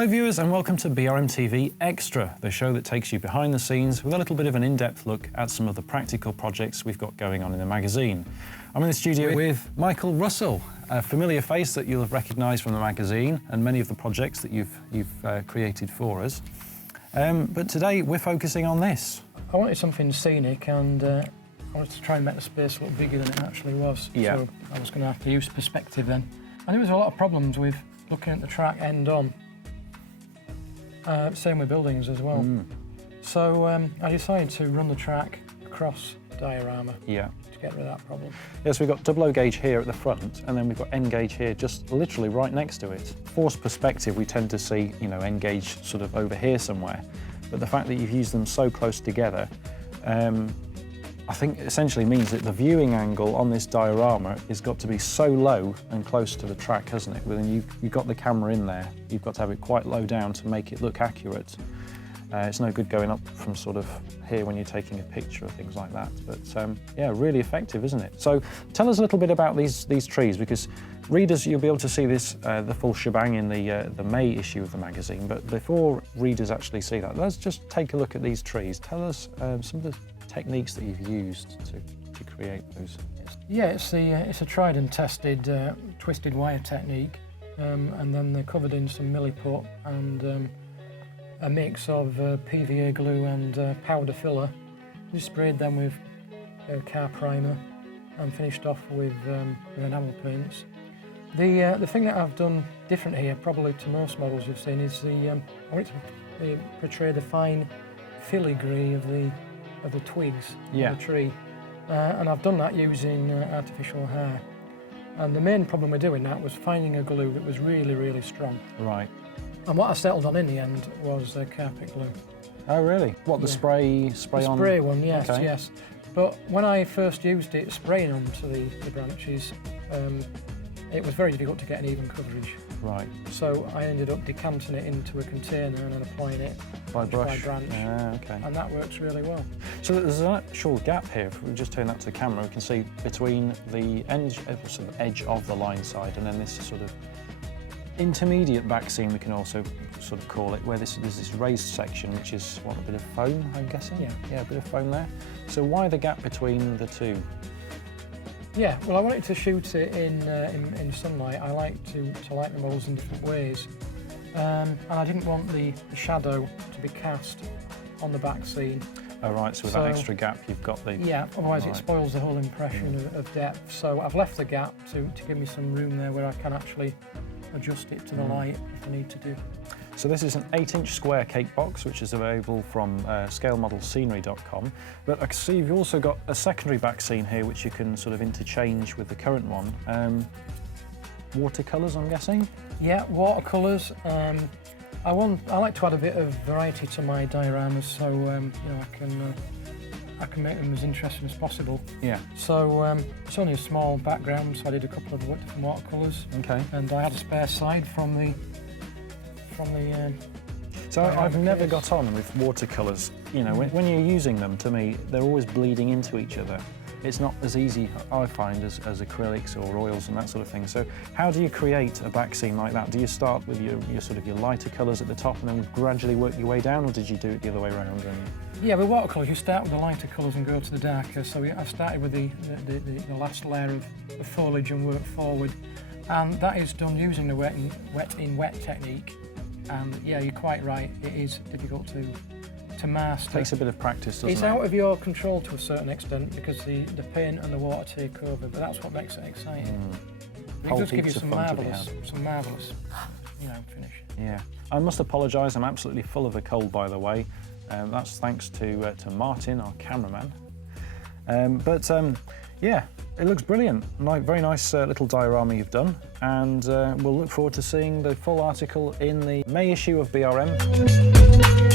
Hello viewers and welcome to BRMTV Extra, the show that takes you behind the scenes with a little bit of an in-depth look at some of the practical projects we've got going on in the magazine. I'm in the studio with Michael Russell, a familiar face that you'll have recognised from the magazine and many of the projects that you've created for us. But today we're focusing on this. I wanted something scenic and I wanted to try and make the space look bigger than it actually was. Yeah. So I was going to have to use perspective then. And there was a lot of problems with looking at the track end on. Same with buildings as well. So I decided to run the track across diorama to get rid of that problem. Yes, we've got double O gauge here at the front and then we've got N gauge here just literally right next to it. Forced perspective we tend to see, you know, N gauge sort of over here somewhere, but the fact that you've used them so close together I think essentially means that the viewing angle on this diorama has got to be so low and close to the track, hasn't it? When you've got the camera in there, you've got to have it quite low down to make it look accurate. It's no good going up from sort of here when you're taking a picture or things like that. But yeah, really effective, isn't it? So tell us a little bit about these trees, because readers, you'll be able to see this, the full shebang in the May issue of the magazine. But before readers actually see that, let's just take a look at these trees. Tell us some of the techniques that you've used to create those. Yeah, it's a tried and tested twisted wire technique, and then they're covered in some milliput and a mix of PVA glue and powder filler. We sprayed them with car primer and finished off with enamel paints. The thing that I've done different here, probably to most models you've seen, is I want to portray the fine filigree of the twigs of the tree, and I've done that using artificial hair. And the main problem with doing that was finding a glue that was really, really strong. Right. And what I settled on in the end was carpet glue. Oh really? What, the spray on? The spray one, yes, okay. yes. But when I first used it spraying onto the branches, it was very difficult to get an even coverage. Right. So I ended up decanting it into a container and then applying it by branch. Okay. And that works really well. So there's an actual gap here. If we just turn that to the camera, we can see between the edge of the line side and then this sort of intermediate back seam, we can also sort of call it, where there's this raised section, which is what, a bit of foam, I'm guessing? Yeah, a bit of foam there. So why the gap between the two? Yeah, well, I wanted to shoot it in sunlight. I like to light the models in different ways, and I didn't want the shadow to be cast on the back scene. Oh right, so with that extra gap you've got the... Yeah, otherwise it spoils the whole impression of depth. So I've left the gap to give me some room there where I can actually adjust it to the light if I need to do. So this is an 8-inch square cake box, which is available from scalemodelScenery.com. But I can see you've also got a secondary back scene here, which you can sort of interchange with the current one. Watercolours, I'm guessing? Yeah, watercolours. I like to add a bit of variety to my dioramas, so you know, I can make them as interesting as possible. Yeah. So it's only a small background, so I did a couple of different watercolours. Okay. And I had a spare side from the. So I've never got on with watercolours. You know, when you're using them, to me, they're always bleeding into each other. It's not as easy, I find, as acrylics or oils and that sort of thing. So how do you create a back scene like that? Do you start with your lighter colours at the top and then gradually work your way down, or did you do it the other way around? Yeah, with watercolours, you start with the lighter colours and go to the darker. So I started with the last layer of foliage and work forward. And that is done using the wet in wet technique. And yeah, you're quite right, it is difficult to master. Takes a bit of practice, doesn't it? It's out of your control to a certain extent because the paint and the water take over, but that's what makes it exciting. It does give you some marvellous, finish. Yeah. I must apologise, I'm absolutely full of a cold, by the way. That's thanks to Martin, our cameraman. Yeah, it looks brilliant. Very nice little diorama you've done, and we'll look forward to seeing the full article in the May issue of BRM.